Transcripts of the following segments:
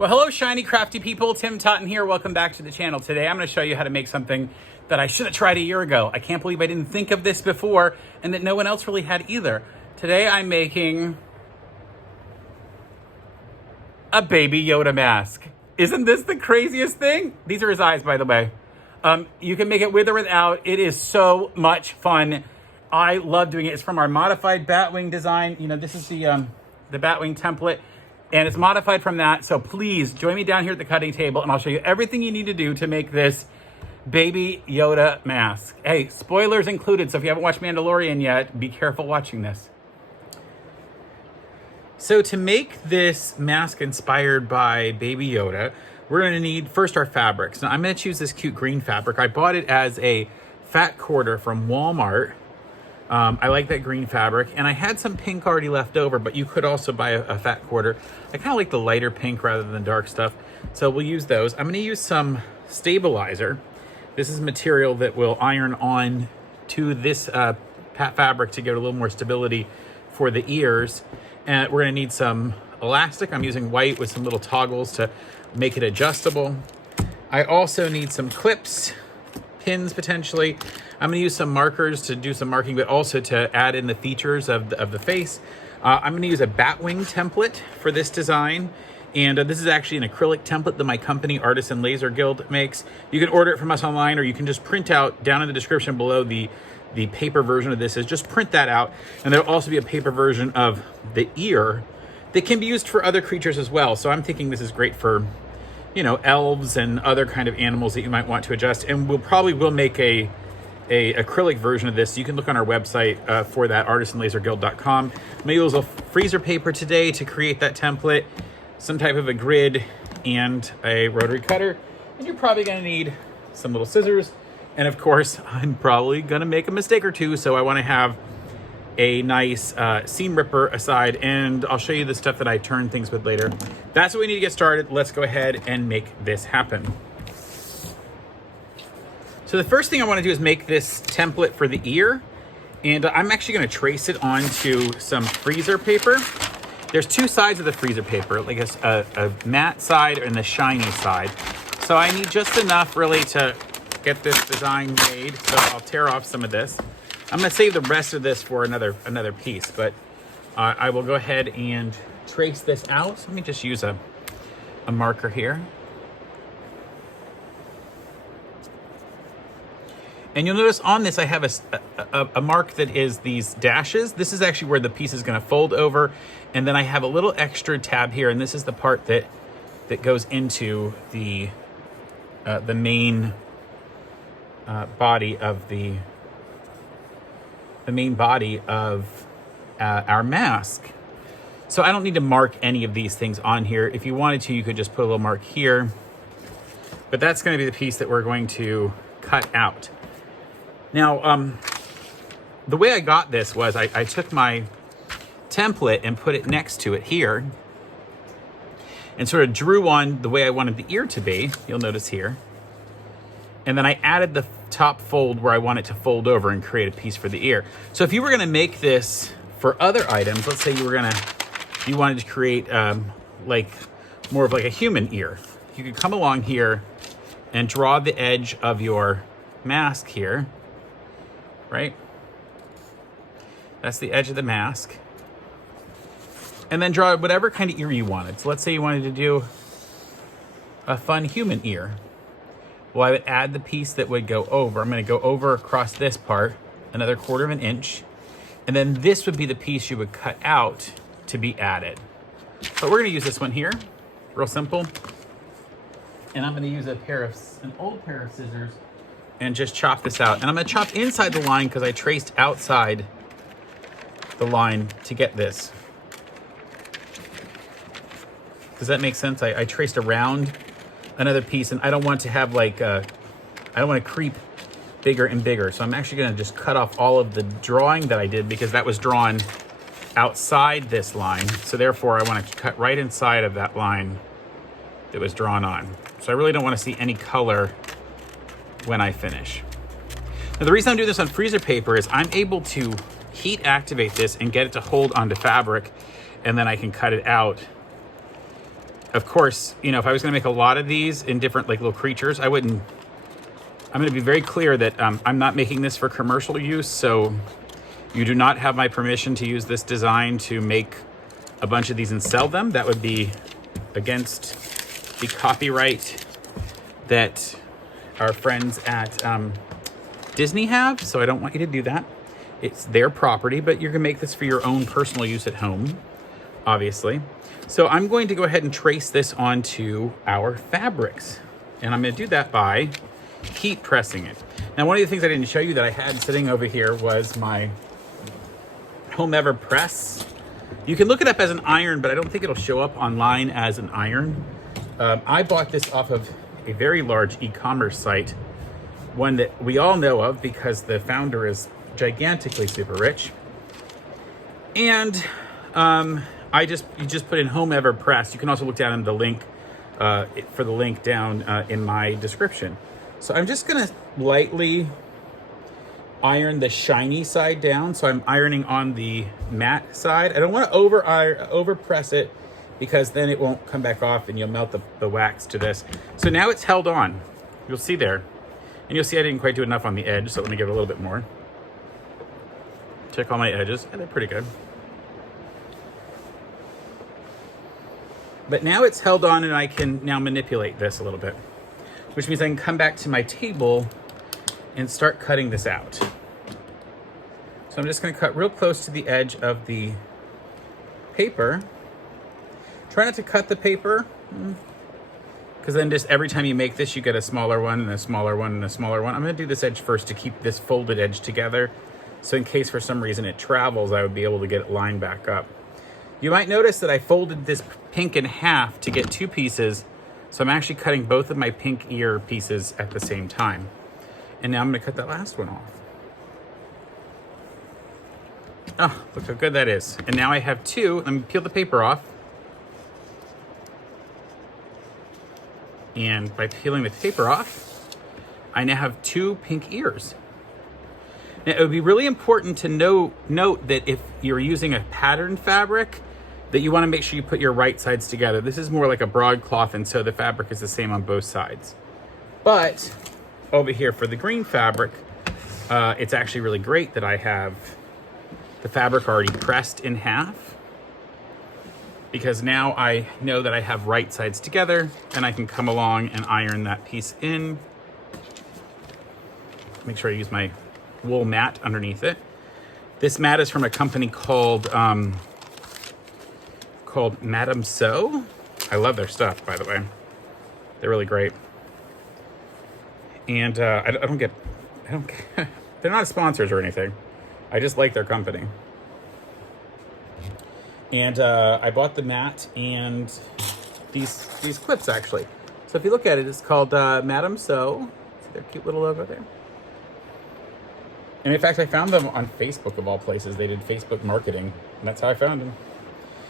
Well, hello, shiny, crafty people. Tim Totten here. Welcome back to the channel. Today, I'm going to show you how to make something that I should have tried a year ago. I can't believe I didn't think of this before and that no one else really had either. Today, I'm making a Baby Yoda mask. Isn't this the craziest thing? These are his eyes, by the way. You can make it with or without. It is so much fun. I love doing it. It's from our modified Batwing design. You know, this is the Batwing template. And it's modified from that. So please join me down here at the cutting table and I'll show you everything you need to do to make this Baby Yoda mask. Hey, spoilers included. So if you haven't watched Mandalorian yet, be careful watching this. So to make this mask inspired by Baby Yoda, we're gonna need first our fabrics. Now I'm gonna choose this cute green fabric. I bought it as a fat quarter from Walmart. I like that green fabric, and I had some pink already left over, but you could also buy a fat quarter. I kind of like the lighter pink rather than dark stuff, so we'll use those. I'm going to use some stabilizer. This is material that will iron on to this fabric to give it a little more stability for the ears. And we're going to need some elastic. I'm using white with some little toggles to make it adjustable. I also need some clips, pins potentially. I'm going to use some markers to do some marking, but also to add in the features of the face. I'm going to use a Batwing template for this design. And this is actually an acrylic template that my company, Artisan Laser Guild, makes. You can order it from us online, or you can just print out down in the description below the paper version of this is. Just print that out. And there'll also be a paper version of the ear that can be used for other creatures as well. So I'm thinking this is great for, you know, elves and other kind of animals that you might want to adjust. And we'll probably make a acrylic version of this. You can look on our website for that, artisanlaserguild.com. I'm gonna use a freezer paper today to create that template, some type of a grid, and a rotary cutter. And you're probably gonna need some little scissors. And of course, I'm probably gonna make a mistake or two, so I wanna have a nice seam ripper aside, and I'll show you the stuff that I turn things with later. That's what we need to get started. Let's go ahead and make this happen. So the first thing I want to do is make this template for the ear, and I'm actually going to trace it onto some freezer paper. There's two sides of the freezer paper, like a matte side and the shiny side. So I need just enough really to get this design made. So I'll tear off some of this. I'm going to save the rest of this for another piece, but I will go ahead and trace this out. So let me just use a marker here. And you'll notice on this, I have a mark that is these dashes. This is actually where the piece is gonna fold over. And then I have a little extra tab here, and this is the part that goes into the main body of our mask. So I don't need to mark any of these things on here. If you wanted to, you could just put a little mark here. But that's gonna be the piece that we're going to cut out. Now, the way I got this was I took my template and put it next to it here and sort of drew on the way I wanted the ear to be, you'll notice here. And then I added the top fold where I want it to fold over and create a piece for the ear. So if you were gonna make this for other items, let's say you wanted to create like more of like a human ear, you could come along here and draw the edge of your mask here. Right? That's the edge of the mask. And then draw whatever kind of ear you wanted. So let's say you wanted to do a fun human ear. Well, I would add the piece that would go over. I'm going to go over across this part, another 1/4 inch. And then this would be the piece you would cut out to be added. But we're going to use this one here. Real simple. And I'm going to use an old pair of scissors and just chop this out. And I'm gonna chop inside the line because I traced outside the line to get this. Does that make sense? I traced around another piece, and I don't want to have like, I don't want to creep bigger and bigger. So I'm actually gonna just cut off all of the drawing that I did because that was drawn outside this line. So therefore I wanna cut right inside of that line that was drawn on. So I really don't wanna see any color when I finish. Now the reason I'm doing this on freezer paper is I'm able to heat activate this and get it to hold onto fabric, and then I can cut it out Of course, you know, if I was gonna make a lot of these in different like little creatures, I wouldn't, I'm gonna be very clear that I'm not making this for commercial use, so you do not have my permission to use this design to make a bunch of these and sell them. That would be against the copyright that our friends at Disney have, so I don't want you to do that. It's their property, but you're gonna make this for your own personal use at home, obviously. So I'm going to go ahead and trace this onto our fabrics. And I'm gonna do that by heat pressing it. Now, one of the things I didn't show you that I had sitting over here was my Homever press. You can look it up as an iron, but I don't think it'll show up online as an iron. I bought this off of a very large e-commerce site, one that we all know of because the founder is gigantically super rich. And you just put in Homever press. You can also look down in the link for the link down in my description. So I'm just gonna lightly iron the shiny side down. So I'm ironing on the matte side. I don't want to over press it because then it won't come back off and you'll melt the wax to this. So now it's held on. You'll see there. And you'll see I didn't quite do enough on the edge, so let me give it a little bit more. Check all my edges, and they're pretty good. But now it's held on and I can now manipulate this a little bit, which means I can come back to my table and start cutting this out. So I'm just gonna cut real close to the edge of the paper. Try not to cut the paper, because then just every time you make this, you get a smaller one and a smaller one and a smaller one. I'm gonna do this edge first to keep this folded edge together. So in case for some reason it travels, I would be able to get it lined back up. You might notice that I folded this pink in half to get two pieces. So I'm actually cutting both of my pink ear pieces at the same time. And now I'm gonna cut that last one off. Oh, look how good that is. And now I have two. Let me peel the paper off. And by peeling the paper off, I now have two pink ears. Now, it would be really important to note that if you're using a patterned fabric, that you want to make sure you put your right sides together. This is more like a broadcloth, and so the fabric is the same on both sides. But over here for the green fabric, it's actually really great that I have the fabric already pressed in half, because now I know that I have right sides together and I can come along and iron that piece in. Make sure I use my wool mat underneath it. This mat is from a company called Madame So. I love their stuff, by the way. They're really great. And I don't get, they're not sponsors or anything. I just like their company. And I bought the mat and these clips actually. So if you look at it, it's called Madame So. See their cute little logo there? And in fact, I found them on Facebook of all places. They did Facebook marketing, and that's how I found them.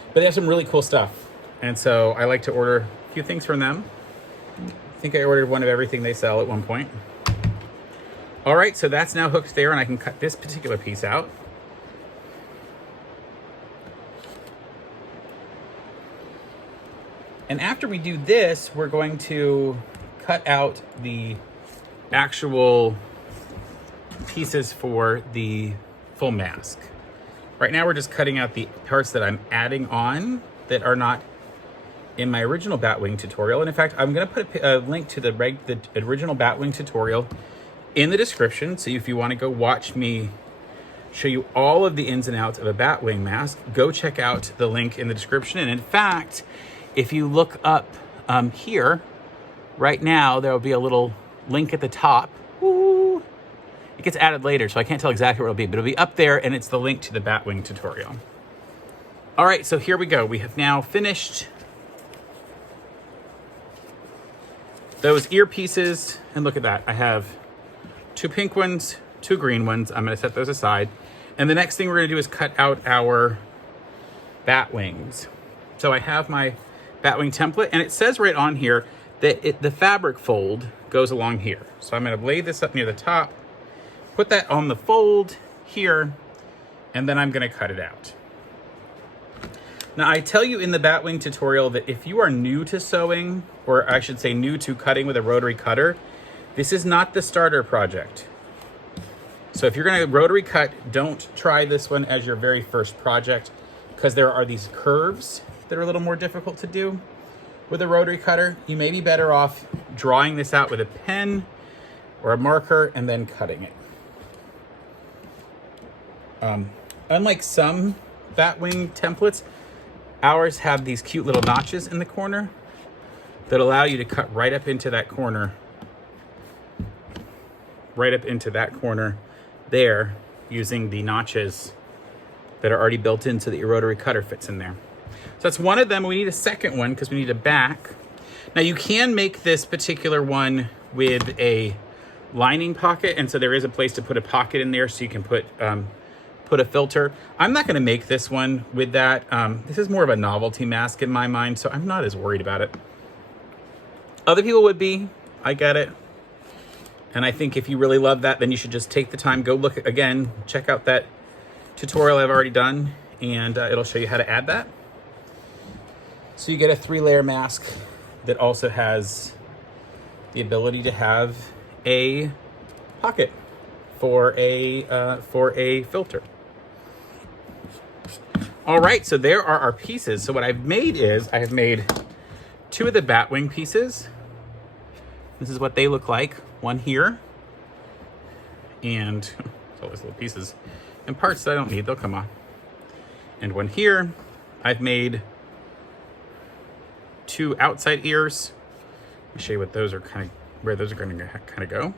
But they have some really cool stuff. And so I like to order a few things from them. I think I ordered one of everything they sell at one point. All right, so that's now hooked there, and I can cut this particular piece out. And after we do this, we're going to cut out the actual pieces for the full mask. Right now we're just cutting out the parts that I'm adding on that are not in my original Batwing tutorial. And in fact, I'm going to put a link to the original Batwing tutorial in the description. So if you want to go watch me show you all of the ins and outs of a Batwing mask, go check out the link in the description. And in fact, if you look up here, right now, there will be a little link at the top. Woo! It gets added later, so I can't tell exactly where it'll be, but it'll be up there, and it's the link to the Batwing tutorial. All right, so here we go. We have now finished those ear pieces, and look at that. I have two pink ones, two green ones. I'm gonna set those aside. And the next thing we're gonna do is cut out our bat wings. So I have my Batwing template, and it says right on here that the fabric fold goes along here. So I'm gonna lay this up near the top, put that on the fold here, and then I'm gonna cut it out. Now, I tell you in the Batwing tutorial that if you are new to sewing, or I should say new to cutting with a rotary cutter, this is not the starter project. So if you're gonna rotary cut, don't try this one as your very first project, because there are these curves that are a little more difficult to do with a rotary cutter. You may be better off drawing this out with a pen or a marker and then cutting it. Unlike some Batwing templates, ours have these cute little notches in the corner that allow you to cut right up into that corner, there, using the notches that are already built in so that your rotary cutter fits in there. So that's one of them. We need a second one because we need a back. Now you can make this particular one with a lining pocket, and so there is a place to put a pocket in there so you can put a filter. I'm not gonna make this one with that. This is more of a novelty mask in my mind, so I'm not as worried about it. Other people would be, I get it. And I think if you really love that, then you should just take the time, go look again, check out that tutorial I've already done, and it'll show you how to add that. So you get a 3-layer mask that also has the ability to have a pocket for a filter. All right, so there are our pieces. So what I've made is I have made 2 of the Batwing pieces. This is what they look like. One here, and all these little pieces and parts that I don't need, they'll come off. And one here. I've made 2 outside ears. Let me show you what those are where those are going to kind of go.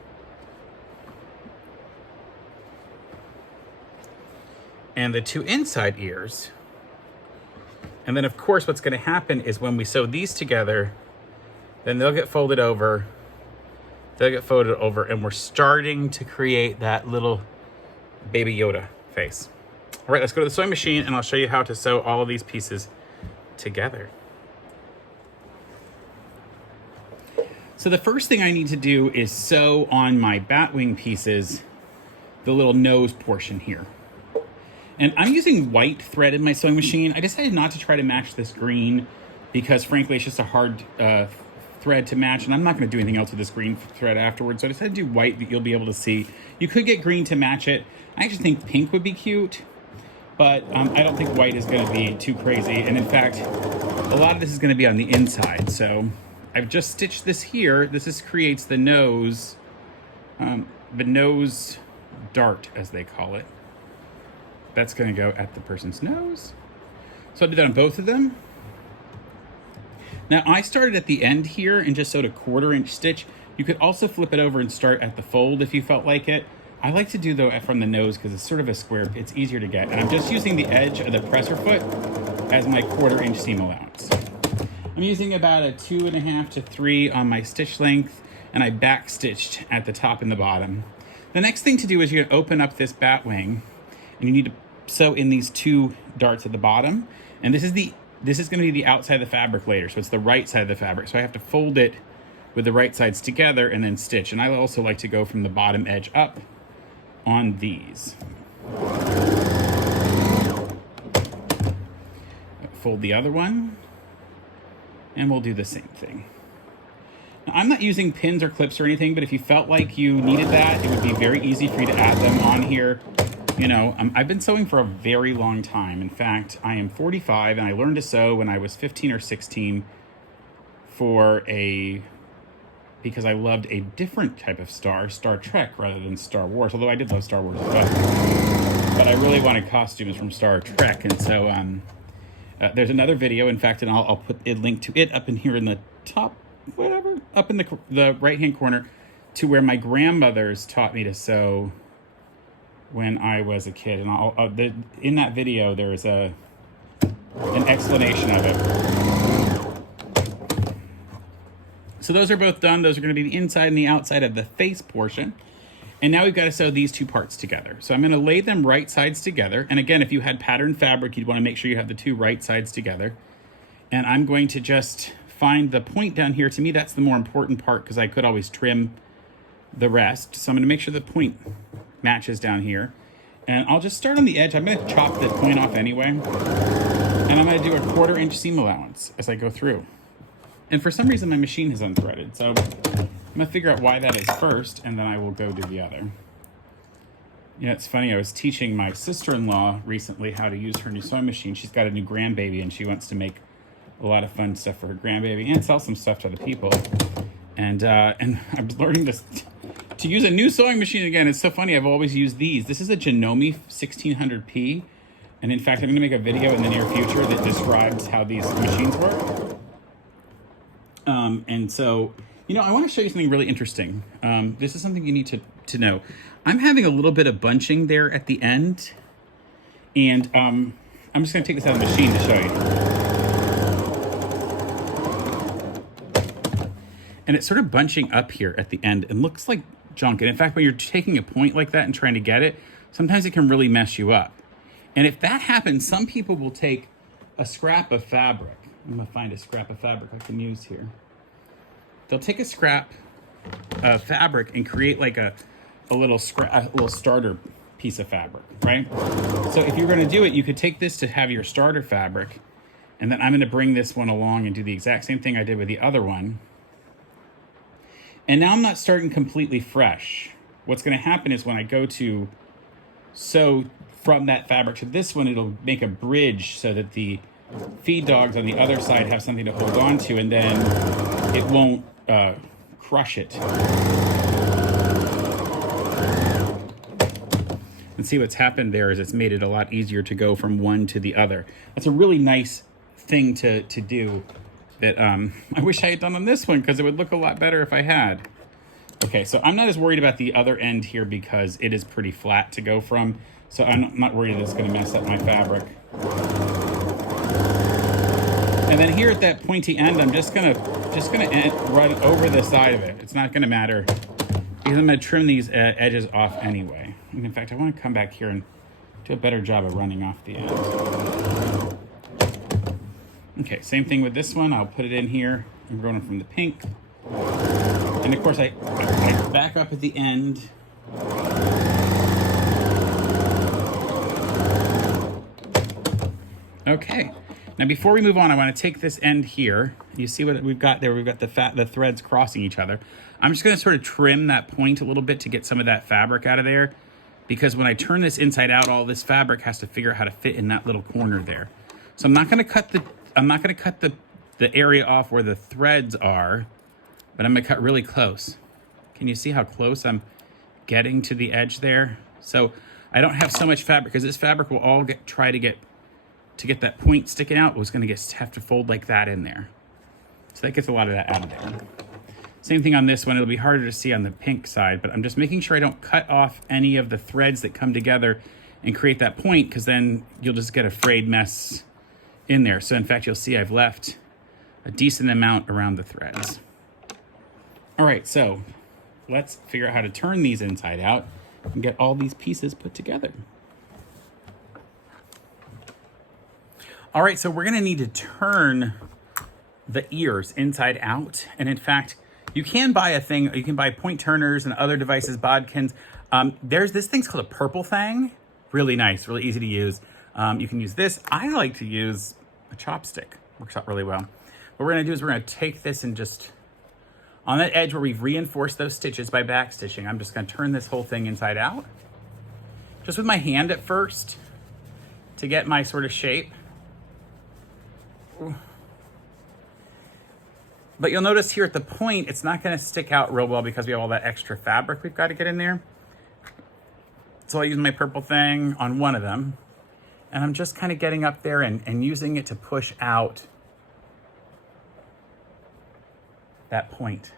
And the 2 inside ears. And then of course what's going to happen is when we sew these together, then they'll get folded over. And we're starting to create that little Baby Yoda face. All right, let's go to the sewing machine and I'll show you how to sew all of these pieces together. So the first thing I need to do is sew on my Batwing pieces the little nose portion here. And I'm using white thread in my sewing machine. I decided not to try to match this green because frankly it's just a hard thread to match, and I'm not going to do anything else with this green thread afterwards, so I decided to do white that you'll be able to see. You could get green to match it. I actually think pink would be cute, but I don't think white is going to be too crazy, and in fact a lot of this is going to be on the inside. So I've just stitched this here. This creates the nose dart, as they call it. That's going to go at the person's nose. So I did that on both of them. Now I started at the end here and just sewed a 1/4 inch stitch. You could also flip it over and start at the fold if you felt like it. I like to do though from the nose because it's sort of a square, it's easier to get. And I'm just using the edge of the presser foot as my 1/4 inch seam allowance. I'm using about a 2.5 to 3 on my stitch length, and I back stitched at the top and the bottom. The next thing to do is you're gonna open up this Batwing, and you need to sew in these 2 darts at the bottom. And this is going to be the outside of the fabric later, so it's the right side of the fabric. So I have to fold it with the right sides together and then stitch. And I also like to go from the bottom edge up on these. Fold the other one, and we'll do the same thing. Now, I'm not using pins or clips or anything, but if you felt like you needed that, it would be very easy for you to add them on here. You know, I've been sewing for a very long time. In fact, I am 45 and I learned to sew when I was 15 or 16 because I loved a different type of Star Trek rather than Star Wars, although I did love Star Wars as well. But I really wanted costumes from Star Trek, and so there's another video, in fact, and I'll put a link to it up in here in the top, whatever, up in the right-hand corner, to where my grandmothers taught me to sew when I was a kid. And in that video, there is an explanation of it. So those are both done. Those are going to be the inside and the outside of the face portion. And now we've got to sew these 2 parts together. So I'm going to lay them right sides together. And again, if you had patterned fabric, you'd want to make sure you have the 2 right sides together. And I'm going to just find the point down here. To me, that's the more important part because I could always trim the rest. So I'm going to make sure the point matches down here. And I'll just start on the edge. I'm going to chop the point off anyway. And And I'm gonna do a 1/4 inch seam allowance as I go through. And for some reason my machine is unthreaded, so I'm gonna figure out why that is first, and then I will go do the other. You know, it's funny, I was teaching my sister-in-law recently how to use her new sewing machine. She's got a new grandbaby and she wants to make a lot of fun stuff for her grandbaby and sell some stuff to other people. And I'm learning to use a new sewing machine again. It's so funny, I've always used these. This is a Janome 1600P. And in fact, I'm gonna make a video in the near future that describes how these machines work. And so, you know, I wanna show you something really interesting. This is something you need to know. I'm having a little bit of bunching there at the end. And I'm just gonna take this out of the machine to show you. And it's sort of bunching up here at the end and looks like junk. And in fact, when you're taking a point like that and trying to get it, sometimes it can really mess you up. And if that happens, some people will take a scrap of fabric. I'm gonna find a scrap of fabric I can use here. They'll take a scrap of fabric and create like a little starter piece of fabric, right? So if you're gonna do it, you could take this to have your starter fabric, and then I'm gonna bring this one along and do the exact same thing I did with the other one. And now I'm not starting completely fresh. What's gonna happen is when I go to sew from that fabric to this one, it'll make a bridge so that the feed dogs on the other side have something to hold on to, and then it won't crush it. And see what's happened there is it's made it a lot easier to go from one to the other. That's a really nice thing to do that I wish I had done on this one, because it would look a lot better if I had. Okay, so I'm not as worried about the other end here because it is pretty flat to go from. So I'm not worried that it's gonna mess up my fabric. And then here at that pointy end, I'm just gonna run over the side of it. It's not gonna matter because I'm gonna trim these edges off anyway. And in fact, I wanna come back here and do a better job of running off the end. Okay, same thing with this one. I'll put it in here. I'm running from the pink. And of course, I back up at the end. Okay, now before we move on, I want to take this end here. You see what we've got there? We've got the threads crossing each other. I'm just going to sort of trim that point a little bit to get some of that fabric out of there, because when I turn this inside out, all this fabric has to figure out how to fit in that little corner there. So I'm not going to cut the area off where the threads are, but I'm going to cut really close. Can you see how close I'm getting to the edge there? So I don't have so much fabric, because this fabric will all try to get that point sticking out. Was going to have to fold like that in there. So that gets a lot of that out of there. Same thing on this one. It'll be harder to see on the pink side, but I'm just making sure I don't cut off any of the threads that come together and create that point, because then you'll just get a frayed mess in there. So in fact, you'll see I've left a decent amount around the threads. All right, so let's figure out how to turn these inside out and get all these pieces put together. All right, so we're gonna need to turn the ears inside out. And in fact, you can buy you can buy point turners and other devices, bodkins. There's this thing's called a purple thing. Really nice, really easy to use. You can use this. I like to use a chopstick. Works out really well. What we're gonna do is we're gonna take this and just, on that edge where we've reinforced those stitches by back stitching, I'm just gonna turn this whole thing inside out. Just with my hand at first to get my sort of shape. But you'll notice here at the point, it's not gonna stick out real well because we have all that extra fabric we've got to get in there. So I'll use my purple thing on one of them, and I'm just kind of getting up there and using it to push out that point.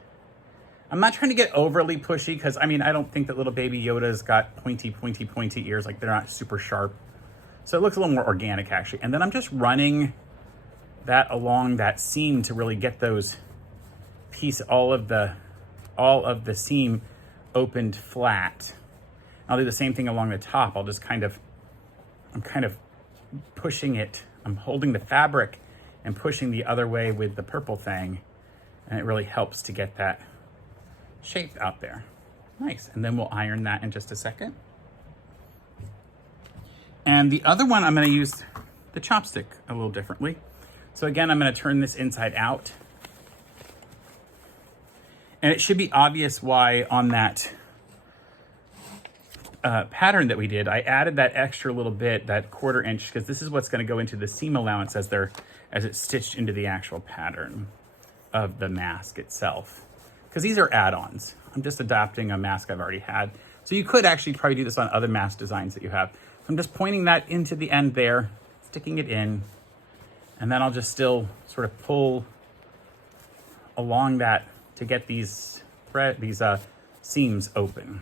I'm not trying to get overly pushy, because I mean, I don't think that little Baby Yoda's got pointy ears, like they're not super sharp. So it looks a little more organic actually. And then I'm just running that along that seam to really get those all of the seam opened flat. I'll do the same thing along the top. I'm kind of pushing it. I'm holding the fabric and pushing the other way with the purple thing. And it really helps to get that shape out there. Nice, and then we'll iron that in just a second. And the other one I'm gonna use the chopstick a little differently. So again, I'm going to turn this inside out. And it should be obvious why on that pattern that we did, I added that extra little bit, that 1/4 inch, because this is what's going to go into the seam allowance as it's stitched into the actual pattern of the mask itself. Because these are add-ons. I'm just adapting a mask I've already had. So you could actually probably do this on other mask designs that you have. So I'm just pointing that into the end there, sticking it in, and then I'll just still sort of pull along that to get these seams open.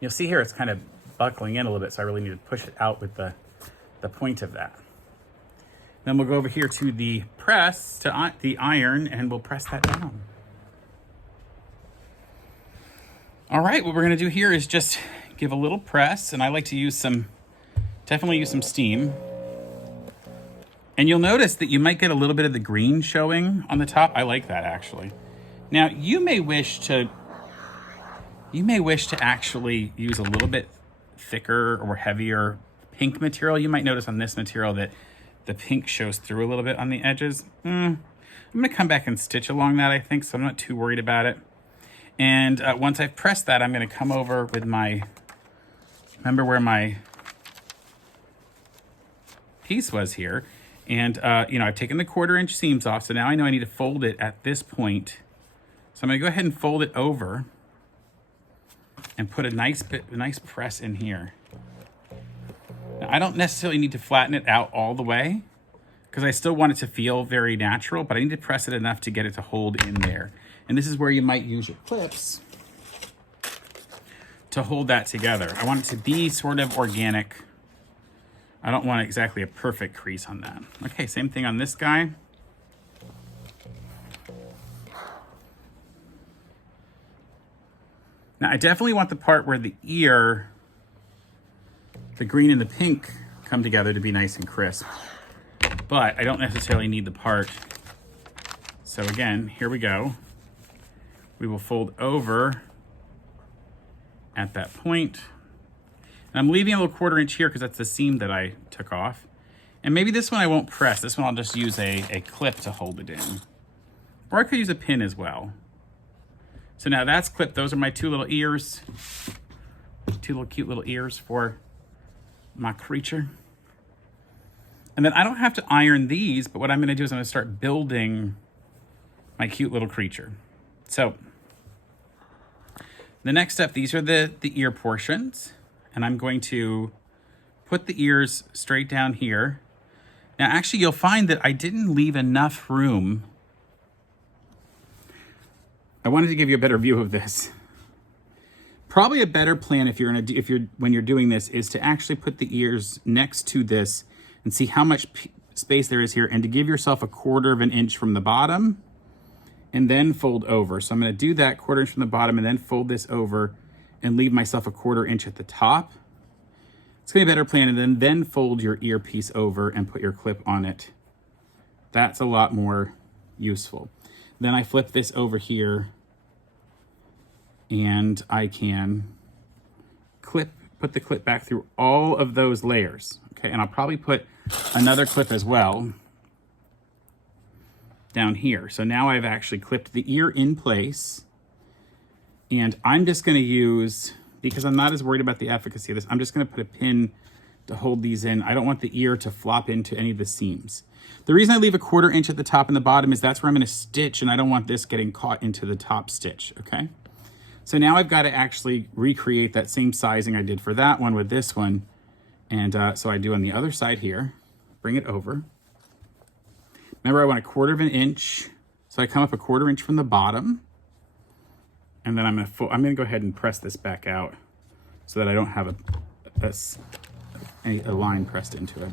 You'll see here it's kind of buckling in a little bit, so I really need to push it out with the point of that. Then we'll go over here to the press, to the iron, and we'll press that down. All right, what we're gonna do here is just give a little press, and I like to definitely use some steam. And you'll notice that you might get a little bit of the green showing on the top. I like that, actually. Now, you may wish to actually use a little bit thicker or heavier pink material. You might notice on this material that the pink shows through a little bit on the edges. I'm gonna come back and stitch along that, I think, so I'm not too worried about it. And once I've pressed that, I'm gonna come over with remember where my piece was here. And I've taken the 1/4 inch seams off, so now I know I need to fold it at this point. So I'm gonna go ahead and fold it over and put a nice press in here. Now, I don't necessarily need to flatten it out all the way because I still want it to feel very natural, but I need to press it enough to get it to hold in there. And this is where you might use your clips to hold that together. I want it to be sort of organic. I don't want exactly a perfect crease on that. Okay, same thing on this guy. Now, I definitely want the part where the ear, the green and the pink come together to be nice and crisp. But I don't necessarily need the part. So again, here we go. We will fold over at that point. And I'm leaving a little 1/4 inch here because that's the seam that I took off. And maybe this one I won't press. This one I'll just use a clip to hold it in. Or I could use a pin as well. So now that's clipped. Those are my two little ears. Two little cute little ears for my creature. And then I don't have to iron these, but what I'm gonna do is I'm gonna start building my cute little creature. So the next step, these are the ear portions. And I'm going to put the ears straight down here. Now, actually, you'll find that I didn't leave enough room. I wanted to give you a better view of this. Probably a better plan when you're doing this is to actually put the ears next to this and see how much space there is here, and to give yourself a 1/4 inch from the bottom and then fold over. So I'm going to do that 1/4 inch from the bottom and then fold this over and leave myself a 1/4 inch at the top. It's gonna be a better plan, and then fold your earpiece over and put your clip on it. That's a lot more useful. Then I flip this over here and I can put the clip back through all of those layers. Okay, and I'll probably put another clip as well down here. So now I've actually clipped the ear in place. And I'm just gonna use, because I'm not as worried about the efficacy of this, I'm just gonna put a pin to hold these in. I don't want the ear to flop into any of the seams. The reason I leave a 1/4 inch at the top and the bottom is that's where I'm gonna stitch, and I don't want this getting caught into the top stitch, okay? So now I've gotta actually recreate that same sizing I did for that one with this one. And so I do on the other side here, bring it over. Remember, I want a 1/4 inch. So I come up a 1/4 inch from the bottom. And then I'm gonna go ahead and press this back out so that I don't have a line pressed into it.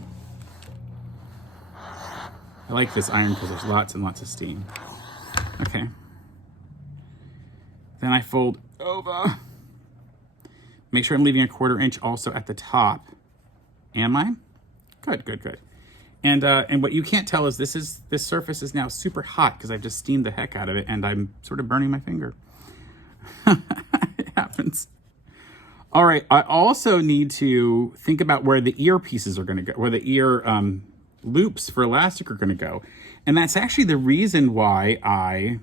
I like this iron because there's lots and lots of steam. Okay. Then I fold over. Make sure I'm leaving a 1/4 inch also at the top. Am I? Good, good, good. And what you can't tell is this surface is now super hot because I've just steamed the heck out of it, and I'm sort of burning my finger. It happens. All right, I also need to think about where the ear pieces are going to go, where the ear loops for elastic are going to go. And that's actually the reason why I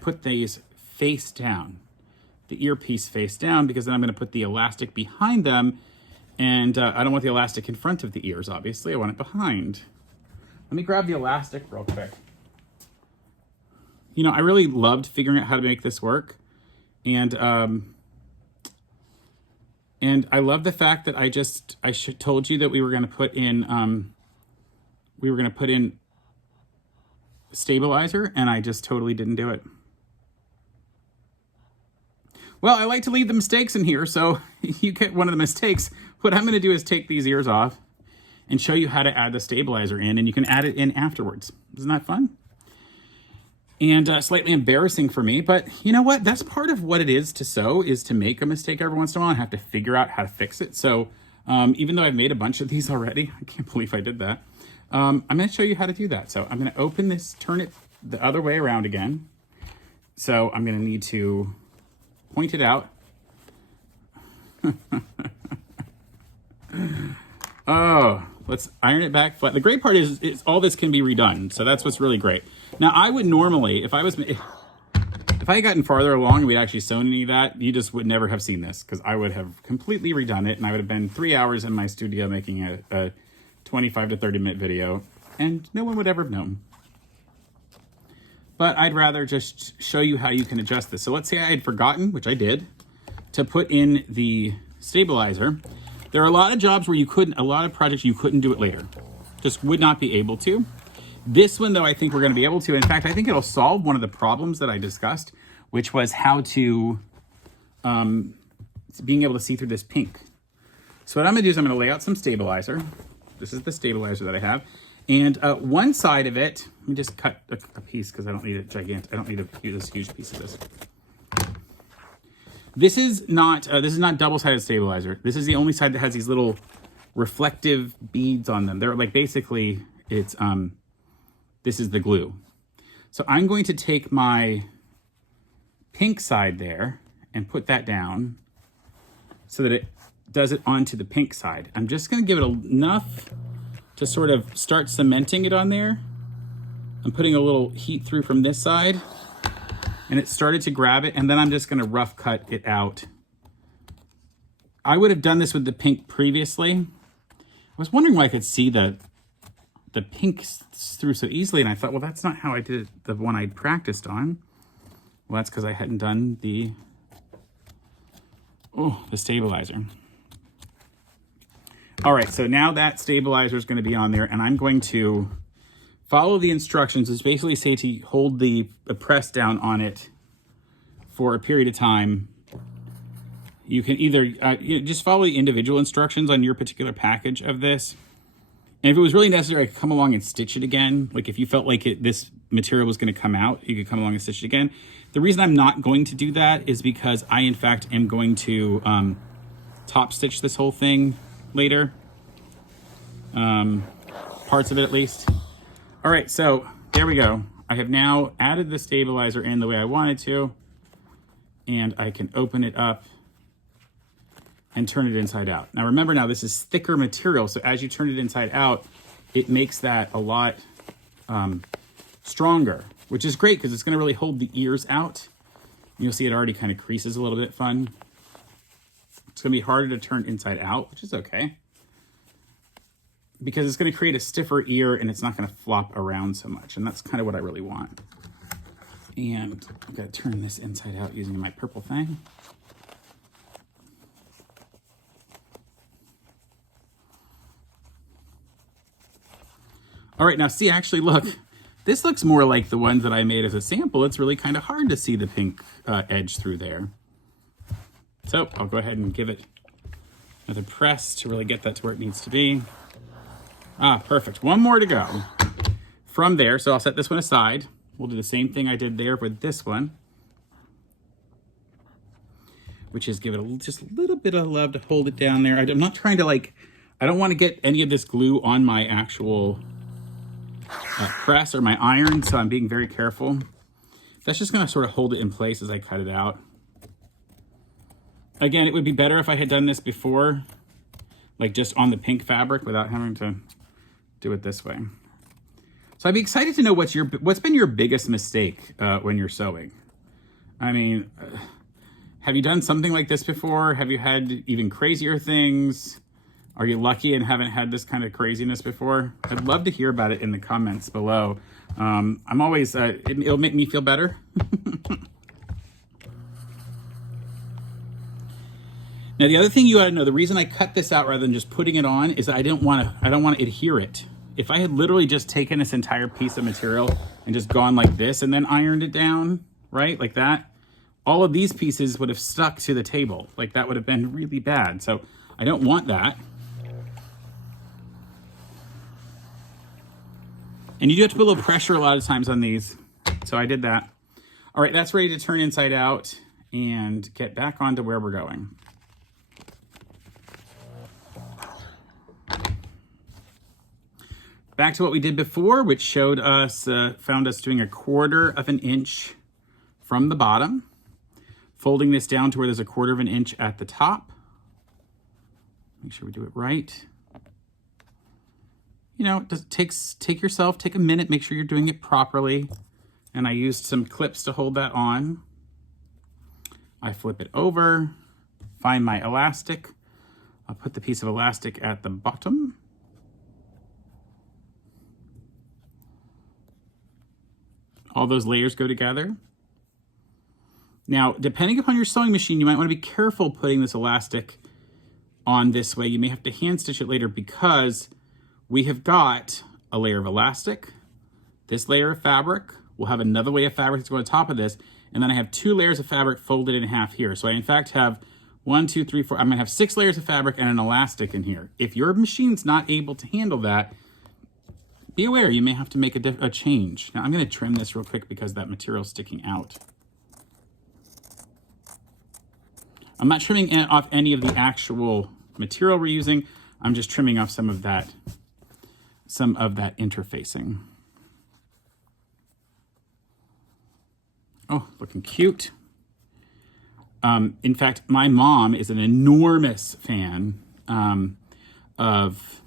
put these face down, the earpiece face down, because then I'm going to put the elastic behind them. And I don't want the elastic in front of the ears, obviously. I want it behind. Let me grab the elastic real quick. You know, I really loved figuring out how to make this work. And I love the fact that I told you that we were going to put in, stabilizer, and I just totally didn't do it. Well, I like to leave the mistakes in here, so you get one of the mistakes. What I'm going to do is take these ears off and show you how to add the stabilizer in, and you can add it in afterwards. Isn't that fun? And slightly embarrassing for me, but you know what? That's part of what it is to sew, is to make a mistake every once in a while and have to figure out how to fix it. So even though I've made a bunch of these already, I can't believe I did that. I'm going to show you how to do that. So I'm going to open this, turn it the other way around again. So I'm going to need to point it out. Oh, let's iron it back flat. The great part is all this can be redone. So that's what's really great. Now I would normally, if I had gotten farther along and we'd actually sewn any of that, you just would never have seen this, because I would have completely redone it, and I would have been 3 hours in my studio making a 25 to 30 minute video, and no one would ever have known. But I'd rather just show you how you can adjust this. So let's say I had forgotten, which I did, to put in the stabilizer. There are a lot of jobs where a lot of projects you couldn't do it later. Just would not be able to. This one, though, I think we're going to be able to. In fact, I think it'll solve one of the problems that I discussed, which was how to, being able to see through this pink. So what I'm going to do is I'm going to lay out some stabilizer. This is the stabilizer that I have. And one side of it, let me just cut a piece because I don't need it gigantic. I don't need this huge piece of this. This is not double-sided stabilizer. This is the only side that has these little reflective beads on them. They're like, basically, it's this is the glue. So I'm going to take my pink side there and put that down so that it does it onto the pink side. I'm just going to give it enough to sort of start cementing it on there. I'm putting a little heat through from this side, and it started to grab it, and then I'm just going to rough cut it out. I would have done this with the pink previously. I was wondering why I could see the pink through so easily, and I thought, well, that's not how I did it, the one I practiced on. Well, that's because I hadn't done the stabilizer. All right, so now that stabilizer is going to be on there, and I'm going to follow the instructions. It's basically say to hold the press down on it for a period of time. You can either just follow the individual instructions on your particular package of this. And if it was really necessary, I could come along and stitch it again. Like if you felt like this material was going to come out, you could come along and stitch it again. The reason I'm not going to do that is because I, in fact, am going to top stitch this whole thing later. Parts of it, at least. All right, so there we go. I have now added the stabilizer in the way I wanted to, and I can open it up and turn it inside out. Now remember, now this is thicker material, so as you turn it inside out, it makes that a lot stronger, which is great because it's going to really hold the ears out. You'll see it already kind of creases a little bit fun. It's going to be harder to turn inside out, which is okay, because it's going to create a stiffer ear and it's not going to flop around so much, and that's kind of what I really want. And I've got to turn this inside out using my purple thing. All right, now see, actually, look, this looks more like the ones that I made as a sample. It's really kind of hard to see the pink edge through there. So I'll go ahead and give it another press to really get that to where it needs to be. Ah, perfect. One more to go from there. So I'll set this one aside. We'll do the same thing I did there with this one, which is give it just a little bit of love to hold it down there. I'm not trying to I don't want to get any of this glue on my actual press or my iron, so I'm being very careful. That's just gonna sort of hold it in place as I cut it out. Again, it would be better if I had done this before, like just on the pink fabric without having to do it this way. So I'd be excited to know what's been your biggest mistake when you're sewing. I mean, have you done something like this before? Have you had even crazier things? Are you lucky and haven't had this kind of craziness before? I'd love to hear about it in the comments below. I'm always, it'll make me feel better. Now, the other thing you ought to know, the reason I cut this out rather than just putting it on is that I don't want to adhere it. If I had literally just taken this entire piece of material and just gone like this and then ironed it down, right, like that, all of these pieces would have stuck to the table. Like that would have been really bad. So I don't want that. And you do have to put a little pressure a lot of times on these. So I did that. All right, that's ready to turn inside out and get back onto where we're going. Back to what we did before, which showed us, found us doing 1/4 of an inch from the bottom, folding this down to where there's 1/4 of an inch at the top. Make sure we do it right. You know, take a minute, make sure you're doing it properly. And I used some clips to hold that on. I flip it over, find my elastic. I'll put the piece of elastic at the bottom. All those layers go together. Now, depending upon your sewing machine, you might want to be careful putting this elastic on this way. You may have to hand stitch it later because we have got a layer of elastic, this layer of fabric, we'll have another layer of fabric that's going on top of this, and then I have 2 layers of fabric folded in half here. So I in fact have 1, 2, 3, 4, I'm gonna have 6 layers of fabric and an elastic in here. If your machine's not able to handle that, be aware, you may have to make a change. Now I'm gonna trim this real quick because that material's sticking out. I'm not trimming off any of the actual material we're using. I'm just trimming off some of that interfacing. Oh, looking cute. In fact, my mom is an enormous fan of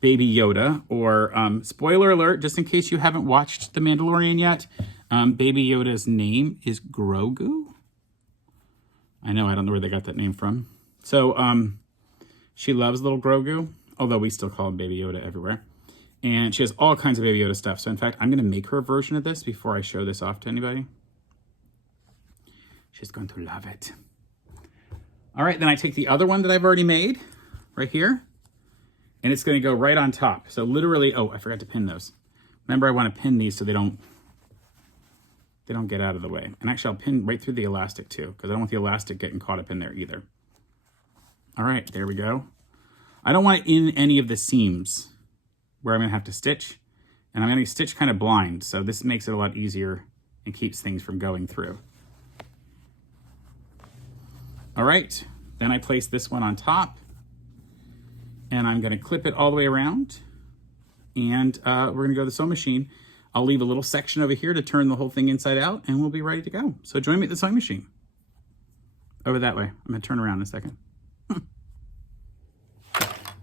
Baby Yoda, or spoiler alert, just in case you haven't watched The Mandalorian yet, Baby Yoda's name is Grogu. I know, I don't know where they got that name from. So she loves little Grogu, although we still call him Baby Yoda everywhere. And she has all kinds of Baby Yoda stuff. So in fact, I'm gonna make her a version of this before I show this off to anybody. She's going to love it. All right, then I take the other one that I've already made, right here, and it's gonna go right on top. So literally, oh, I forgot to pin those. Remember, I wanna pin these so they don't get out of the way. And actually, I'll pin right through the elastic too, because I don't want the elastic getting caught up in there either. All right, there we go. I don't want it in any of the seams where I'm gonna have to stitch, and I'm gonna stitch kind of blind, so this makes it a lot easier and keeps things from going through. All right, then I place this one on top, and I'm gonna clip it all the way around, and we're gonna go to the sewing machine. I'll leave a little section over here to turn the whole thing inside out, and we'll be ready to go. So join me at the sewing machine. Over that way. I'm gonna turn around in a second.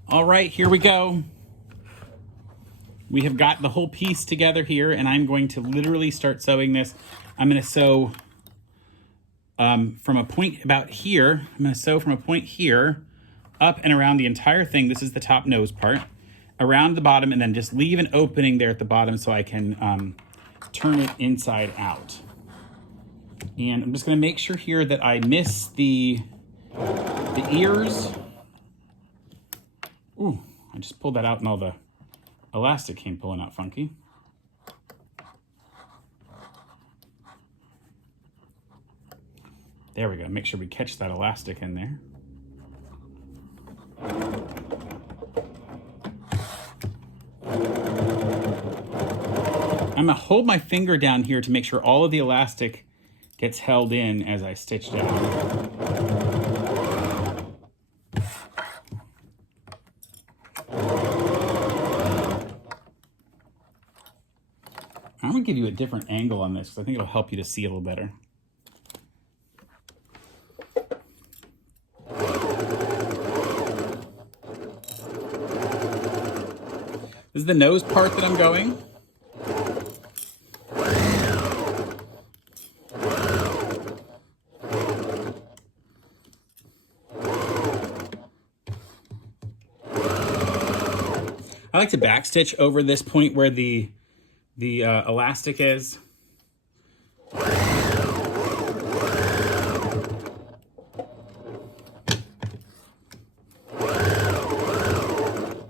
All right, here we go. We have got the whole piece together here, and I'm going to literally start sewing this. I'm gonna sew from a point about here. I'm gonna sew from a point here up and around the entire thing. This is the top nose part. Around the bottom, and then just leave an opening there at the bottom so I can turn it inside out. And I'm just gonna make sure here that I miss the ears. Ooh, I just pulled that out and all the elastic came pulling out funky. There we go, make sure we catch that elastic in there. I'm gonna hold my finger down here to make sure all of the elastic gets held in as I stitch down. I'm gonna give you a different angle on this because I think it'll help you to see a little better. This is the nose part that I'm going. I like to backstitch over this point where the elastic is.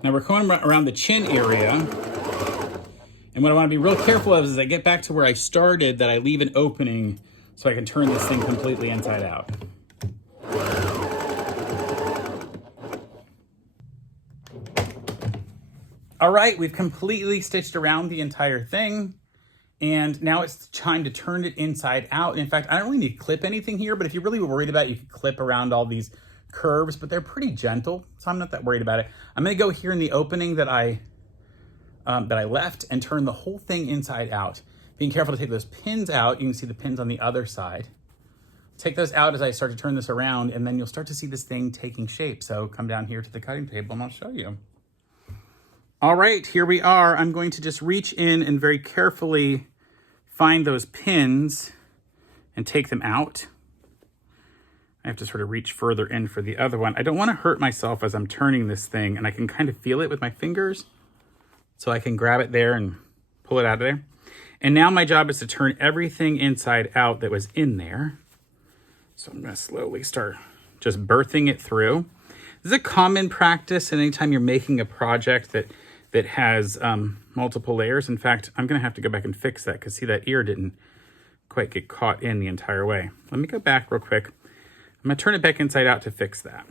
Now we're going around the chin area. And what I want to be real careful of is as I get back to where I started, that I leave an opening so I can turn this thing completely inside out. All right, we've completely stitched around the entire thing. And now it's time to turn it inside out. In fact, I don't really need to clip anything here, but if you're really worried about it, you can clip around all these curves, but they're pretty gentle, so I'm not that worried about it. I'm gonna go here in the opening that I left and turn the whole thing inside out. Being careful to take those pins out. You can see the pins on the other side. Take those out as I start to turn this around, and then you'll start to see this thing taking shape. So come down here to the cutting table and I'll show you. All right, here we are. I'm going to just reach in and very carefully find those pins and take them out. I have to sort of reach further in for the other one. I don't want to hurt myself as I'm turning this thing, and I can kind of feel it with my fingers. So I can grab it there and pull it out of there. And now my job is to turn everything inside out that was in there. So I'm going to slowly start just birthing it through. This is a common practice, and anytime you're making a project that has multiple layers. In fact, I'm going to have to go back and fix that because see, that ear didn't quite get caught in the entire way. Let me go back real quick. I'm going to turn it back inside out to fix that.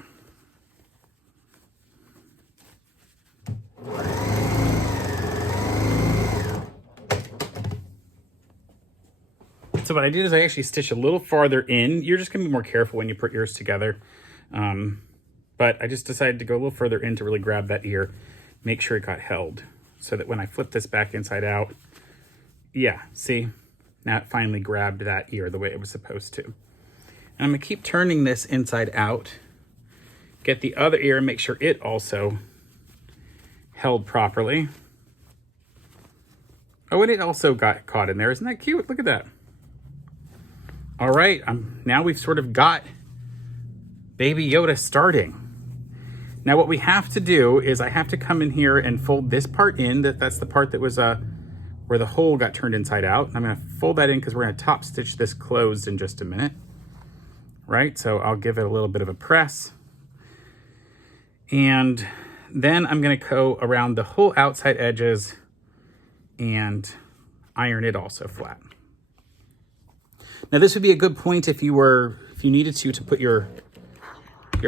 So what I did is I actually stitched a little farther in. You're just going to be more careful when you put yours together. But I just decided to go a little further in to really grab that ear, make sure it got held, so that when I flip this back inside out, yeah, see? Now it finally grabbed that ear the way it was supposed to. And I'm going to keep turning this inside out, get the other ear, make sure it also held properly. Oh, and it also got caught in there. Isn't that cute? Look at that. All right, now we've sort of got Baby Yoda starting. Now what we have to do is I have to come in here and fold this part in. That's the part that was where the hole got turned inside out. I'm gonna fold that in because we're gonna top stitch this closed in just a minute. Right, so I'll give it a little bit of a press. And then I'm gonna go around the whole outside edges and iron it also flat. Now this would be a good point if you needed to put your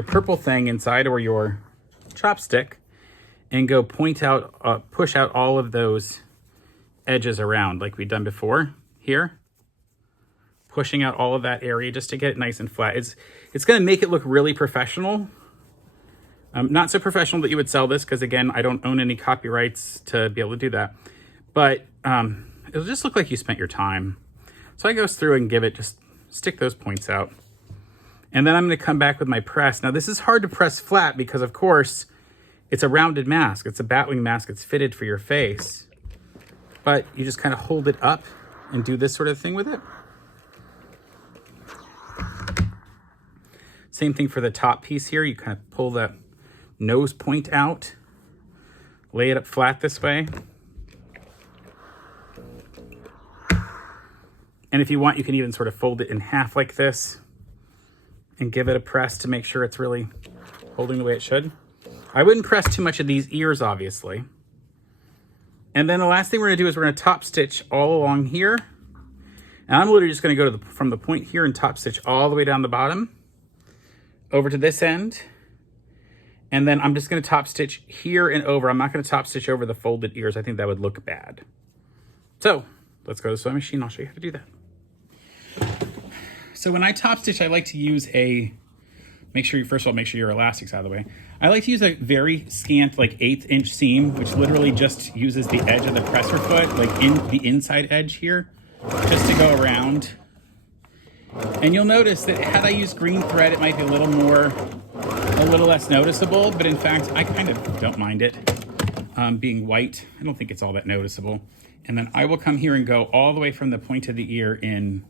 purple thing inside or your chopstick and go push out all of those edges around like we've done before here. Pushing out all of that area just to get it nice and flat. It's going to make it look really professional. Not so professional that you would sell this because again, I don't own any copyrights to be able to do that. But it'll just look like you spent your time. So I go through and just stick those points out. And then I'm going to come back with my press. Now this is hard to press flat because of course it's a rounded mask. It's a Batwing mask. It's fitted for your face. But you just kind of hold it up and do this sort of thing with it. Same thing for the top piece here. You kind of pull the nose point out, lay it up flat this way. And if you want, you can even sort of fold it in half like this and give it a press to make sure it's really holding the way it should. I wouldn't press too much of these ears, obviously. And then the last thing we're gonna do is we're gonna top stitch all along here. And I'm literally just gonna go from the point here and top stitch all the way down the bottom over to this end. And then I'm just gonna top stitch here and over. I'm not gonna top stitch over the folded ears. I think that would look bad. So let's go to the sewing machine. I'll show you how to do that. So when I top stitch, I like to use a make sure you, first of all, make sure your elastic's out of the way. I like to use a very scant, like 1/8 inch seam, which literally just uses the edge of the presser foot, like in the inside edge here, just to go around. And you'll notice that had I used green thread, it might be a little less noticeable, but in fact, I kind of don't mind it being white. I don't think it's all that noticeable. And then I will come here and go all the way from the point of the ear in.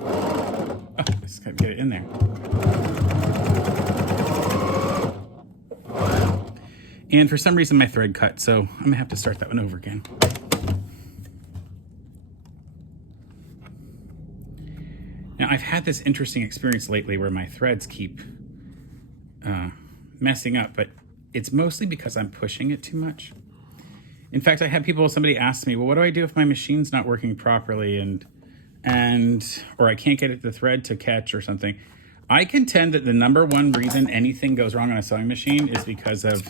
Oh, just gotta get it in there. And for some reason my thread cut, so I'm gonna have to start that one over again. Now I've had this interesting experience lately where my threads keep messing up, but it's mostly because I'm pushing it too much. In fact, I had somebody asked me, well, what do I do if my machine's not working properly or I can't get the thread to catch or something? I contend that the #1 reason anything goes wrong on a sewing machine is because of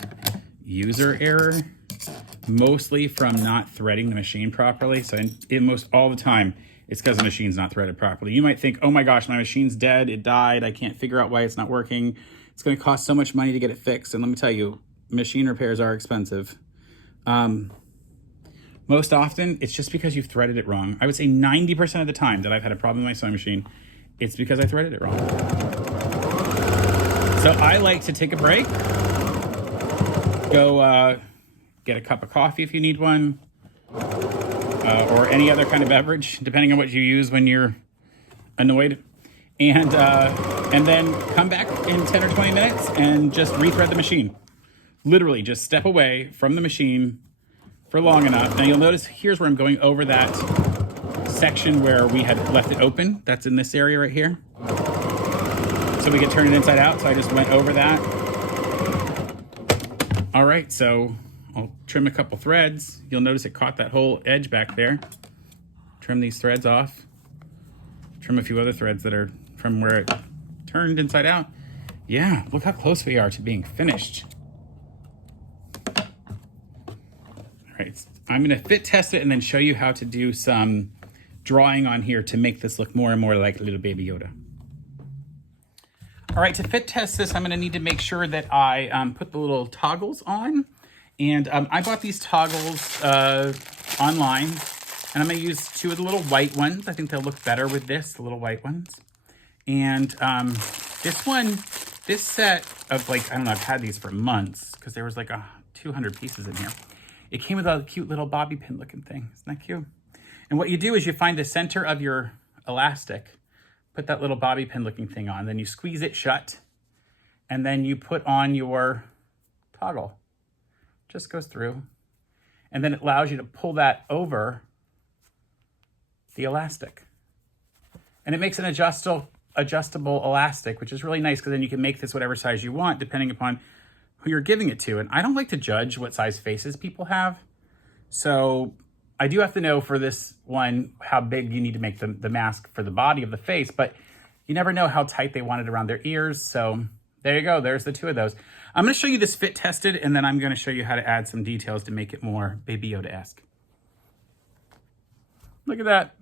user error, mostly from not threading the machine properly. So most all the time, it's because the machine's not threaded properly. You might think, oh my gosh, my machine's dead, it died, I can't figure out why it's not working. It's gonna cost so much money to get it fixed. And let me tell you, machine repairs are expensive. Most often, it's just because you've threaded it wrong. I would say 90% of the time that I've had a problem with my sewing machine, it's because I threaded it wrong. So I like to take a break, go get a cup of coffee if you need one, or any other kind of beverage, depending on what you use when you're annoyed. And then come back in 10 or 20 minutes and just rethread the machine. Literally just step away from the machine for long enough. Now you'll notice here's where I'm going over that section where we had left it open. That's in this area right here. So we could turn it inside out. So I just went over that. All right, so I'll trim a couple threads. You'll notice it caught that whole edge back there. Trim these threads off. Trim a few other threads that are from where it turned inside out. Yeah, look how close we are to being finished. All right, I'm gonna fit test it and then show you how to do some drawing on here to make this look more and more like little Baby Yoda. All right, to fit test this, I'm gonna need to make sure that I put the little toggles on. And I bought these toggles online, and I'm gonna use 2 of the little white ones. I think they'll look better with this, the little white ones. And this set of like, I don't know, I've had these for months because there was like 200 pieces in here. It came with a cute little bobby pin looking thing. Isn't that cute? And what you do is you find the center of your elastic, put that little bobby pin looking thing on, then you squeeze it shut, and then you put on your toggle. Just goes through, and then it allows you to pull that over the elastic. And it makes an adjustable elastic, which is really nice because then you can make this whatever size you want depending upon who you're giving it to. And I don't like to judge what size faces people have. So I do have to know for this one how big you need to make the mask for the body of the face, but you never know how tight they want it around their ears. So there you go, there's the 2 of those. I'm gonna show you this fit tested, and then I'm gonna show you how to add some details to make it more Baby Yoda-esque. Look at that.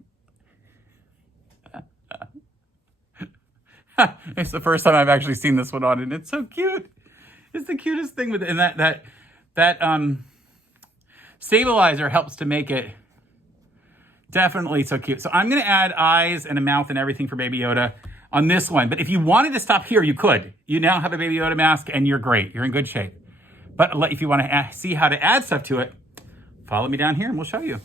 It's the first time I've actually seen this one on, and it's so cute. It's the cutest thing with it. And that stabilizer helps to make it definitely so cute. So I'm gonna add eyes and a mouth and everything for Baby Yoda on this one. But if you wanted to stop here, you could. You now have a Baby Yoda mask and you're great. You're in good shape. But if you wanna see how to add stuff to it, follow me down here and we'll show you.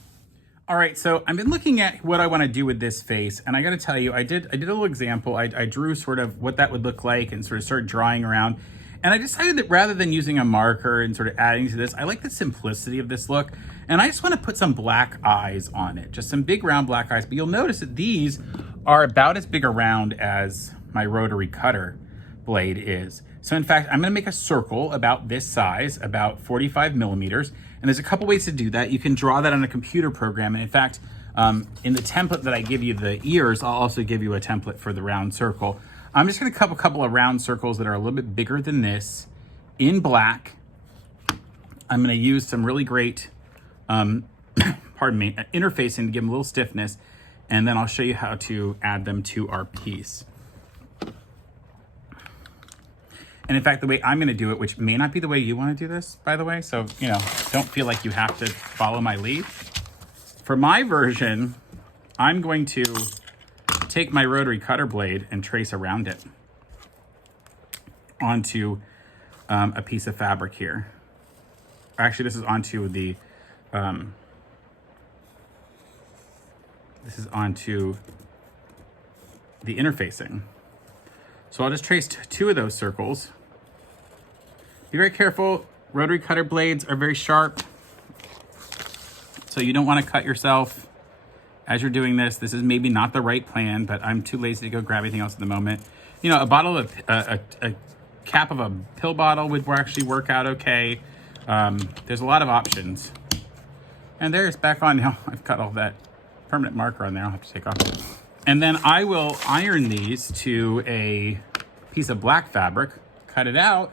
All right, so I've been looking at what I wanna do with this face, and I gotta tell you, I did a little example. I drew sort of what that would look like and sort of started drawing around. And I decided that rather than using a marker and sort of adding to this, I like the simplicity of this look. And I just wanna put some black eyes on it, just some big round black eyes. But you'll notice that these are about as big around as my rotary cutter blade is. So in fact, I'm gonna make a circle about this size, about 45 millimeters. And there's a couple ways to do that. You can draw that on a computer program. And in fact, in the template that I give you the ears, I'll also give you a template for the round circle. I'm just gonna cut a couple of round circles that are a little bit bigger than this in black. I'm gonna use some really great, pardon me, interfacing to give them a little stiffness, and then I'll show you how to add them to our piece. And in fact, the way I'm gonna do it, which may not be the way you wanna do this, by the way, so, you know, don't feel like you have to follow my lead. For my version, I'm going to take my rotary cutter blade and trace around it onto a piece of fabric here. Actually, this is onto the, interfacing. So I'll just trace two of those circles. Be very careful. Rotary cutter blades are very sharp, so you don't want to cut yourself as you're doing this. This is maybe not the right plan, but I'm too lazy to go grab anything else at the moment. You know, a bottle of a cap of a pill bottle would actually work out okay. There's a lot of options. And there's back on now. I've cut all that permanent marker on there. I'll have to take off. And then I will iron these to a piece of black fabric, cut it out,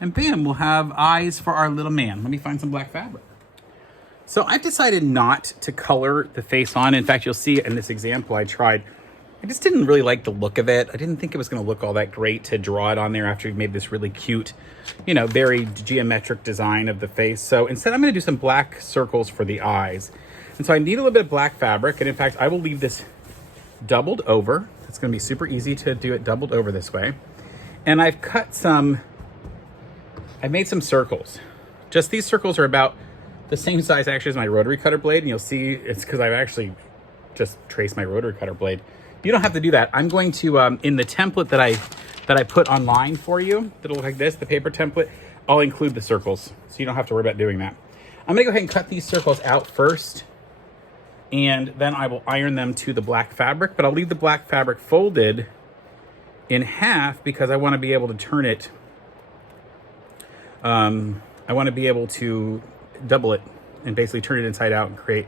and bam, we'll have eyes for our little man. Let me find some black fabric. So I've decided not to color the face on. In fact, you'll see in this example I tried. I just didn't really like the look of it. I didn't think it was gonna look all that great to draw it on there after we've made this really cute, you know, very geometric design of the face. So instead I'm gonna do some black circles for the eyes. And so I need a little bit of black fabric. And in fact, I will leave this doubled over. It's gonna be super easy to do it doubled over this way. And I've made some circles. Just these circles are about the same size actually as my rotary cutter blade. And you'll see it's because I've actually just traced my rotary cutter blade. You don't have to do that. I'm going to, in the template that I put online for you, that'll look like this, the paper template, I'll include the circles. So you don't have to worry about doing that. I'm gonna go ahead and cut these circles out first, and then I will iron them to the black fabric, but I'll leave the black fabric folded in half because I wanna be able to turn it, I wanna be able to double it and basically turn it inside out and create.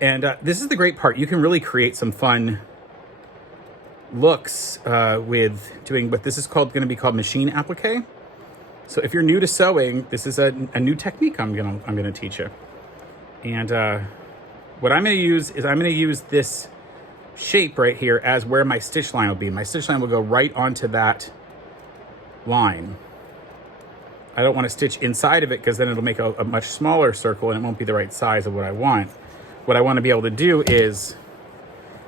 And this is the great part. You can really create some fun looks with doing what this is going to be called machine applique. So if you're new to sewing, this is a new technique I'm gonna teach you. And what I'm gonna use is I'm gonna use this shape right here as where my stitch line will be. My stitch line will go right onto that line. I don't want to stitch inside of it because then it'll make a much smaller circle and it won't be the right size of what I want. What I want to be able to do is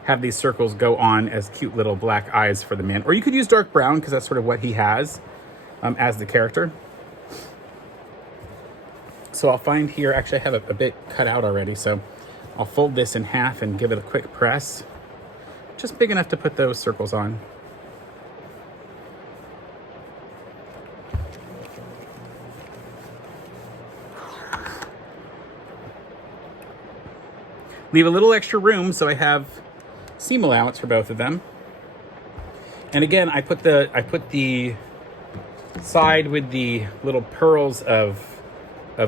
have these circles go on as cute little black eyes for the man. Or you could use dark brown because that's sort of what he has as the character. So I'll find here, actually I have a bit cut out already, so I'll fold this in half and give it a quick press. Just big enough to put those circles on. Leave a little extra room so I have seam allowance for both of them. And again, I put the side with the little pearls of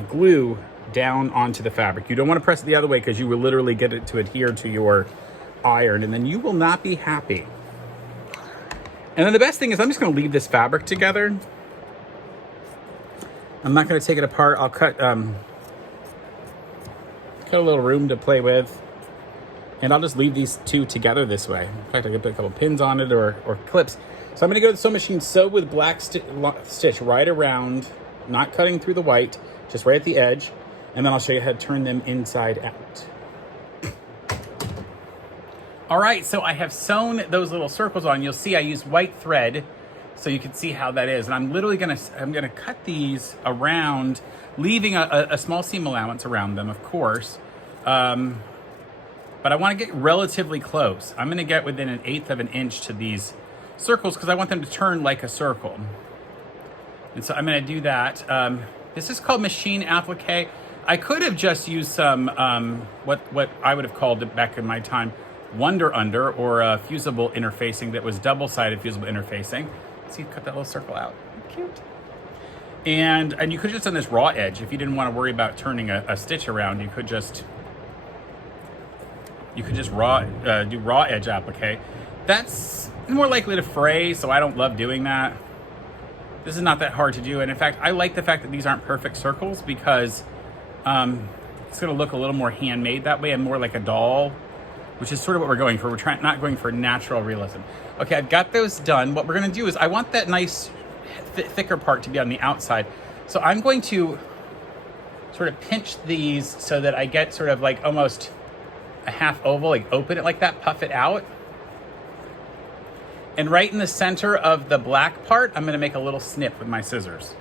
glue down onto the fabric. You don't want to press it the other way because you will literally get it to adhere to your iron and then you will not be happy. And then the best thing is I'm just going to leave this fabric together. I'm not going to take it apart. I'll cut a little room to play with, and I'll just leave these two together this way. In fact, I could put a couple pins on it or clips. So I'm gonna go to the sewing machine, sew with black stitch right around, not cutting through the white, just right at the edge, and then I'll show you how to turn them inside out. All right, so I have sewn those little circles on. You'll see I use white thread, so you can see how that is. And I'm literally I'm gonna cut these around, leaving a small seam allowance around them, of course. But I want to get relatively close. I'm gonna get within 1/8 of an inch to these circles because I want them to turn like a circle. And so I'm gonna do that. This is called machine applique. I could have just used some, what I would have called it back in my time, Wonder Under, or fusible interfacing that was double-sided fusible interfacing. See, cut that little circle out. Cute. And you could have just done this raw edge. If you didn't want to worry about turning a stitch around, you could just do raw edge applique. That's more likely to fray, so I don't love doing that. This is not that hard to do, and in fact, I like the fact that these aren't perfect circles because it's gonna look a little more handmade that way and more like a doll, which is sort of what we're going for. We're not going for natural realism. Okay, I've got those done. What we're gonna do is I want that nice thicker part to be on the outside. So I'm going to sort of pinch these so that I get sort of like almost a half oval, like open it like that, puff it out. And right in the center of the black part, I'm gonna make a little snip with my scissors.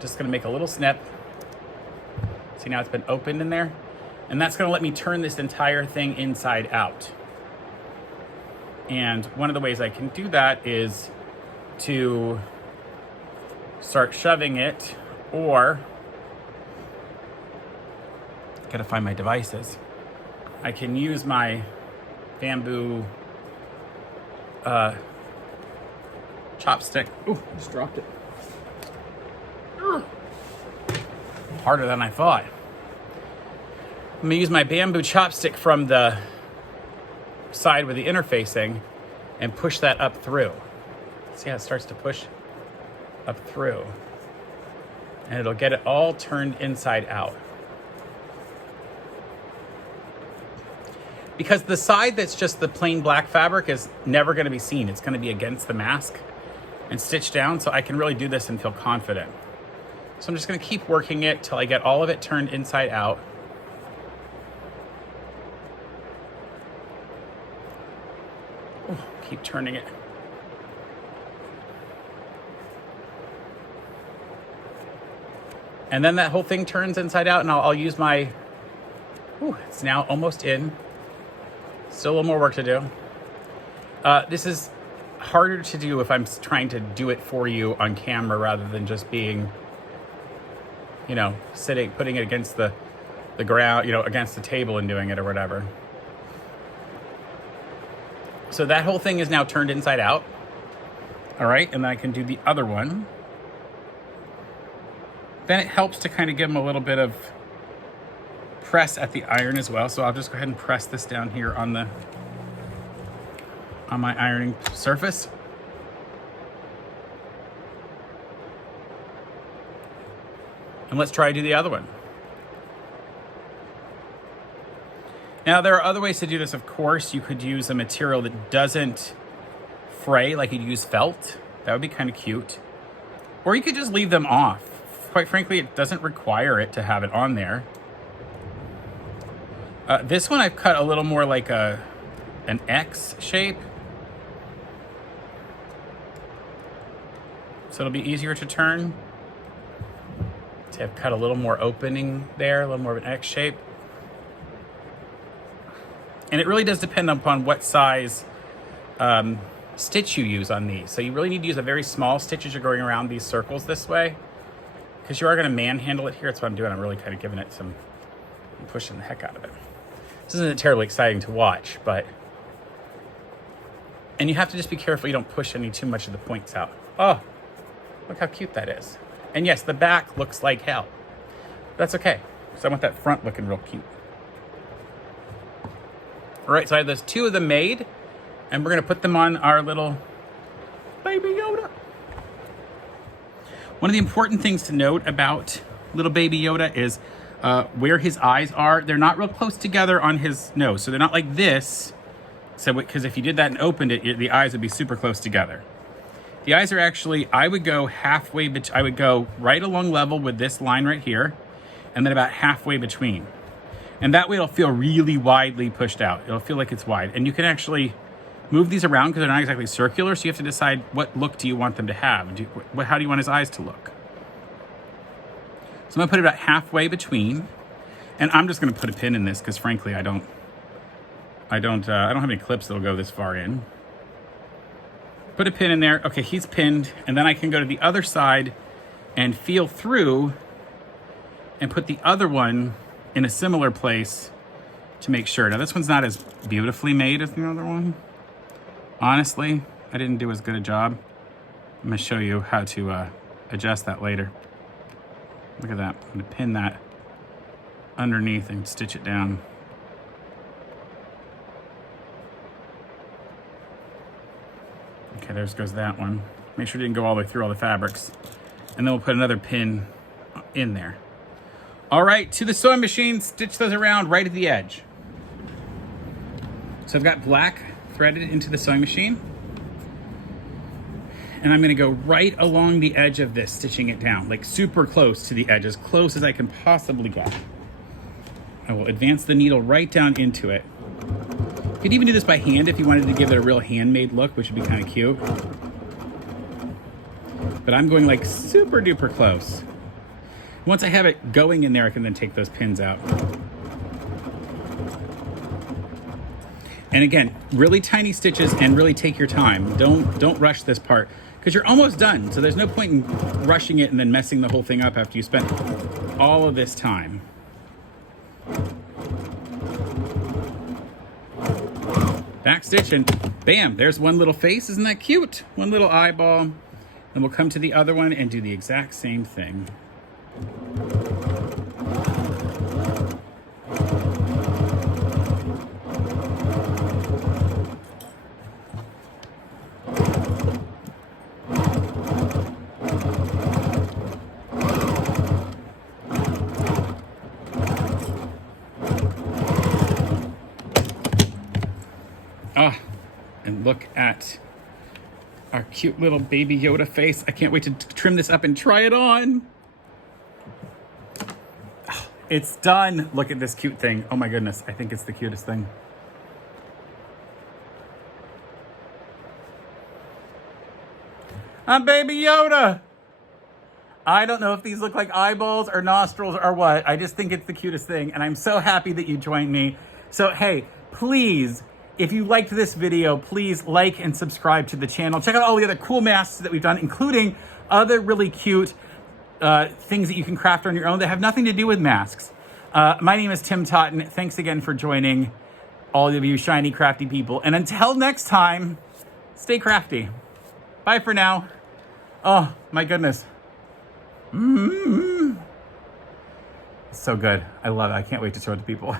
Just gonna make a little snip. See, now it's been opened in there. And that's gonna let me turn this entire thing inside out. And one of the ways I can do that is to start shoving it, or gotta find my devices. I can use my bamboo chopstick. Ooh, just dropped it. Harder than I thought. I'm gonna use my bamboo chopstick from the side with the interfacing and push that up through. See how it starts to push up through? And it'll get it all turned inside out. Because the side that's just the plain black fabric is never gonna be seen. It's gonna be against the mask and stitched down, so I can really do this and feel confident. So I'm just gonna keep working it till I get all of it turned inside out. Ooh, keep turning it. And then that whole thing turns inside out, and I'll use my, ooh, it's now almost in. Still a little more work to do. This is harder to do if I'm trying to do it for you on camera rather than just being, you know, sitting, putting it against the ground, you know, against the table and doing it or whatever. So that whole thing is now turned inside out. All right, and then I can do the other one. Then it helps to kind of give them a little bit of press at the iron as well. So I'll just go ahead and press this down here on my ironing surface. And let's try to do the other one. Now there are other ways to do this, of course. You could use a material that doesn't fray, like you'd use felt. That would be kind of cute. Or you could just leave them off. Quite frankly, it doesn't require it to have it on there. This one I've cut a little more like an X shape. So it'll be easier to turn. So I've cut a little more opening there, a little more of an X shape. And it really does depend upon what size stitch you use on these. So you really need to use a very small stitch as you're going around these circles this way, because you are going to manhandle it here. That's what I'm doing. I'm really kind of giving it some, I'm pushing the heck out of it. This isn't terribly exciting to watch, but, and you have to just be careful you don't push any too much of the points out. Oh, look how cute that is. And yes, the back looks like hell. That's okay, because I want that front looking real cute. All right, so I have those two of them made, and we're gonna put them on our little Baby Yoda. One of the important things to note about little Baby Yoda is where his eyes are. They're not real close together on his nose, so they're not like this. So, because if you did that and opened it, the eyes would be super close together. The eyes are actually, I would go halfway, I would go right along level with this line right here, and then about halfway between. And that way it'll feel really widely pushed out. It'll feel like it's wide. And you can actually move these around because they're not exactly circular, so you have to decide what look do you want them to have. How do you want his eyes to look? So I'm gonna put it about halfway between, and I'm just gonna put a pin in this because frankly I don't have any clips that'll go this far in. Put a pin in there. Okay, he's pinned, and then I can go to the other side and feel through and put the other one in a similar place to make sure. Now this one's not as beautifully made as the other one. Honestly, I didn't do as good a job. I'm gonna show you how to adjust that later. Look at that, I'm gonna pin that underneath and stitch it down. Okay, there goes that one. Make sure it didn't go all the way through all the fabrics. And then we'll put another pin in there. All right, to the sewing machine, stitch those around right at the edge. So I've got black threaded into the sewing machine. And I'm gonna go right along the edge of this, stitching it down, like super close to the edge, as close as I can possibly get. I will advance the needle right down into it. You could even do this by hand if you wanted to give it a real handmade look, which would be kind of cute. But I'm going like super duper close. Once I have it going in there, I can then take those pins out. And again, really tiny stitches and really take your time. Don't rush this part because you're almost done. So there's no point in rushing it and then messing the whole thing up after you spent all of this time. Back stitching, bam, there's one little face. Isn't that cute? One little eyeball. Then we'll come to the other one and do the exact same thing. Ah, and look at our cute little Baby Yoda face. I can't wait to trim this up and try it on. Oh, it's done. Look at this cute thing. Oh my goodness, I think it's the cutest thing. I'm Baby Yoda. I don't know if these look like eyeballs or nostrils or what. I just think it's the cutest thing, and I'm so happy that you joined me. So hey, please, if you liked this video, please like and subscribe to the channel. Check out all the other cool masks that we've done, including other really cute things that you can craft on your own that have nothing to do with masks. My name is Tim Totten. Thanks again for joining, all of you shiny, crafty people. And until next time, stay crafty. Bye for now. Oh, my goodness. So good. I love it. I can't wait to show it to people.